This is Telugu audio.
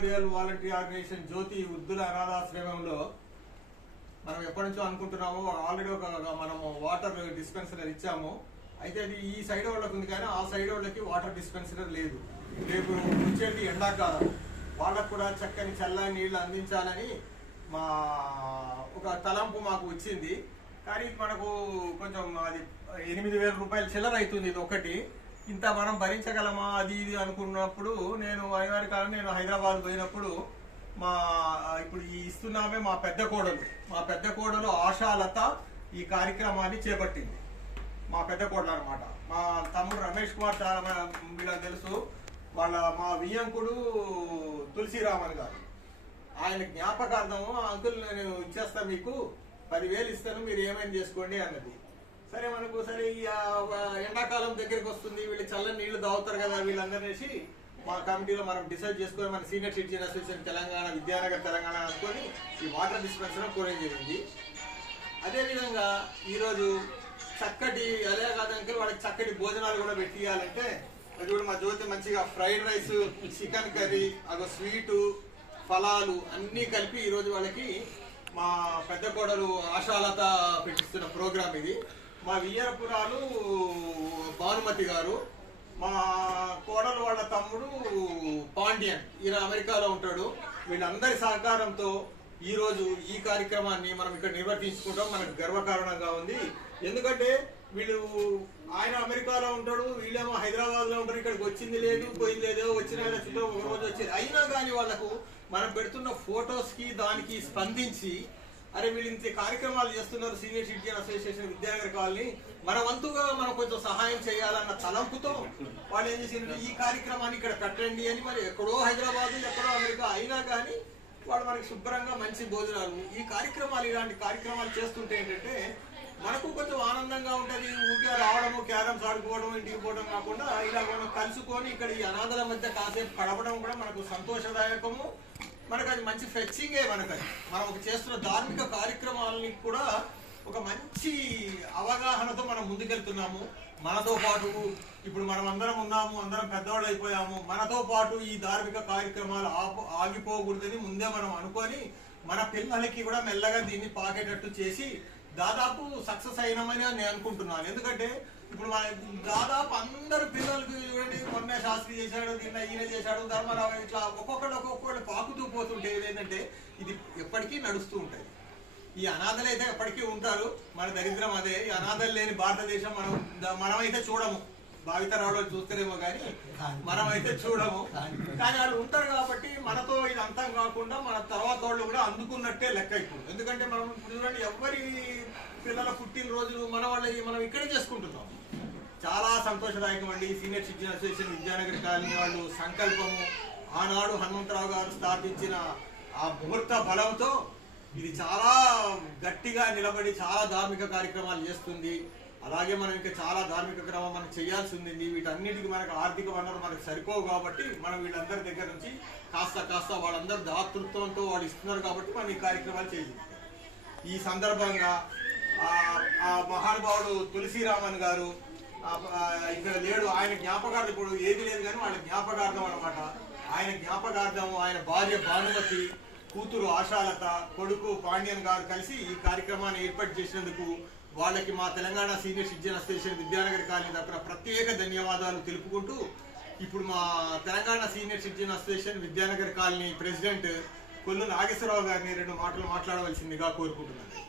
మెమోరియల్ వాలంటరీ ఆర్గనైజేషన్ జ్యోతి వృద్ధుల అనాథాశ్రమంలో మనం ఎప్పటి నుంచో అనుకుంటున్నాము. ఆల్రెడీ మనము వాటర్ డిస్పెన్సరీ ఇచ్చాము. అయితే అది ఈ సైడ్ వాళ్ళకి ఉంది కానీ ఆ సైడ్ వాళ్ళకి వాటర్ డిస్పెన్సరీ లేదు. రేపు వచ్చేది ఎండాకాలం, వాళ్ళకు కూడా చక్కని చల్లని నీళ్లు అందించాలని మా ఒక తలంపు మాకు వచ్చింది. కానీ మనకు కొంచెం అది 8,000 రూపాయలు చిల్లర అవుతుంది. ఇది ఒకటి ఇంత మనం భరించగలమా అది ఇది అనుకున్నప్పుడు నేను అనివార్య నేను హైదరాబాద్ పోయినప్పుడు ఇప్పుడు ఈ ఇస్తున్నామే మా పెద్ద కోడలు ఆశాలత ఈ కార్యక్రమాన్ని చేపట్టింది. మా పెద్ద కోడలు అనమాట. మా తమ్ముడు రమేష్ కుమార్ చాలా వీళ్ళకి తెలుసు. మా వియ్యంకుడు తులసిరామన్ గారు, ఆయన జ్ఞాపకార్థము అంకుల్ నేను ఇచ్చేస్తా, మీకు 10,000 ఇస్తాను, మీరు ఏమైనా చేసుకోండి అన్నది. సరే మనకు సరే ఈ ఎండాకాలం దగ్గరికి వస్తుంది, వీళ్ళు చల్లని నీళ్లు తాగుతారు కదా వీళ్ళందరినేసి మా కమిటీలో మనం డిసైడ్ చేసుకొని మన senior citizen association Telangana Vidyanagar Telangana అనుకొని ఈ వాటర్ డిస్పెన్సరీ కోరేం జరిగింది. అదేవిధంగా ఈరోజు చక్కటి అదే కాదంటే వాళ్ళకి చక్కటి భోజనాలు కూడా పెట్టియాలంటే అది కూడా మా జ్యోతి మంచిగా ఫ్రైడ్ రైస్, చికెన్ కర్రీ, అదో స్వీటు, ఫలాలు అన్నీ కలిపి ఈరోజు వాళ్ళకి మా పెద్ద కోడలు ఆశాలత పెట్టిస్తున్న ప్రోగ్రామ్ ఇది. మా వియ్యరపురాలు భానుమతి గారు, మా కోడలు వాళ్ళ తమ్ముడు పాండ్యన్, ఈయన అమెరికాలో ఉంటాడు. వీళ్ళందరి సహకారంతో ఈరోజు ఈ కార్యక్రమాన్ని మనం ఇక్కడ నిర్వర్తించుకుంటాం. మనకు గర్వకారణంగా ఉంది. ఎందుకంటే ఆయన అమెరికాలో ఉంటాడు, వీళ్ళేమో హైదరాబాద్ లో ఉంటారు. ఇక్కడికి వచ్చింది లేదు, పోయింది లేదు, వచ్చిన చుట్టూ ఒక రోజు వచ్చేది. అయినా కానీ వాళ్ళకు మనం పెడుతున్న ఫొటోస్ కి దానికి స్పందించి అరే వీళ్ళు ఇంత కార్యక్రమాలు చేస్తున్నారు senior citizen association Vidyanagar colony, మన వంతుగా మనం కొంచెం సహాయం చేయాలన్న తలంపుతో వాళ్ళు ఏం చేసిందంటే ఈ కార్యక్రమాన్ని ఇక్కడ పెట్టండి అని. మరి ఎక్కడో హైదరాబాద్, ఎక్కడో అమెరికా అయినా కానీ వాళ్ళు మనకి శుభ్రంగా మంచి భోజనాలు, ఈ కార్యక్రమాలు ఇలాంటి కార్యక్రమాలు చేస్తుంటే ఏంటంటే మనకు కొంచెం ఆనందంగా ఉంటుంది. ఊరికే రావడము, క్యారమ్స్ ఆడుకోవడం, ఇంటికి పోవడం కాకుండా ఇలా మనం కలుసుకొని ఇక్కడ ఈ అనాథల మధ్య కాసేపు గడపడం కూడా మనకు సంతోషదాయకము. మనకు అది మంచి ఫెచ్చింగే. మనం చేస్తున్న ధార్మిక కార్యక్రమాలని కూడా ఒక మంచి అవగాహనతో మనం ముందుకెళ్తున్నాము. మనతో పాటు ఇప్పుడు మనం అందరం ఉన్నాము, అందరం పెద్దవాళ్ళు అయిపోయాము. మనతో పాటు ఈ ధార్మిక కార్యక్రమాలు ఆగిపోకూడదని ముందే మనం అనుకొని మన పిల్లలకి కూడా మెల్లగా దీన్ని పాకేటట్టు చేసి దాదాపు సక్సెస్ అయినామని నేను అనుకుంటున్నాను. ఎందుకంటే ఇప్పుడు మన దాదాపు అందరు పిల్లలకి చూడండి, మొన్న శాస్త్రి చేశాడు, ఈయన చేశాడు, ధర్మరావు, ఇట్లా ఒక్కొక్కళ్ళు పాకుతూ పోతుంటే ఏంటంటే ఇది ఎప్పటికీ నడుస్తూ ఉంటుంది. ఈ అనాథలు అయితే ఎప్పటికీ ఉంటారు. మన దరిద్రం అదే. ఈ అనాథలు లేని భారతదేశం మనమైతే చూడము. భావితరావులో చూస్తారేమో కానీ మనమైతే చూడము. కానీ వాళ్ళు ఉంటారు కాబట్టి మనతో ఇది అంతం కాకుండా మన తర్వాత వాళ్ళు కూడా అందుకున్నట్టే లెక్క ఇప్పుడు. ఎందుకంటే మనం చూడండి, ఎవరి పిల్లల పుట్టినరోజులు మనం ఇక్కడే చేసుకుంటున్నాం. చాలా సంతోషదాయకం అండి. Senior citizen association Vidyanagar colony వాళ్ళు సంకల్పము, ఆనాడు హనుమంతరావు గారు స్థాపించిన ఆ ముహూర్త బలంతో ఇది చాలా గట్టిగా నిలబడి చాలా ధార్మిక కార్యక్రమాలు చేస్తుంది. అలాగే మనం ఇంకా చాలా ధార్మిక క్రమం మనం చేయాల్సి ఉంది. వీటన్నిటికీ మనకు ఆర్థిక వనరులు మనకు సరిపోవు కాబట్టి మనం వీళ్ళందరి దగ్గర నుంచి కాస్త వాళ్ళందరూ దాతృత్వంతో వాళ్ళు ఇస్తున్నారు కాబట్టి మనం ఈ కార్యక్రమాలు చేయాలి. ఈ సందర్భంగా ఆ మహానుభావుడు తులసిరామన్ గారు ఇక్కడ లేడు. ఆయన జ్ఞాపకార్థం ఇప్పుడు ఏది లేదు కానీ వాళ్ళ జ్ఞాపకార్థం అనమాట. ఆయన జ్ఞాపకార్థం ఆయన భార్య భానుమతి, కూతురు ఆశాలత, కొడుకు పాండ్యన్ గారు కలిసి ఈ కార్యక్రమాన్ని ఏర్పాటు చేసినందుకు వాళ్ళకి మా Telangana senior citizen association Vidyanagar colony తరపున ప్రత్యేక ధన్యవాదాలు తెలుపుకుంటూ ఇప్పుడు మా Telangana senior citizen association Vidyanagar colony president Kollu Nageswararao గారిని 2 మాటలు మాట్లాడవలసిందిగా కోరుకుంటున్నాను.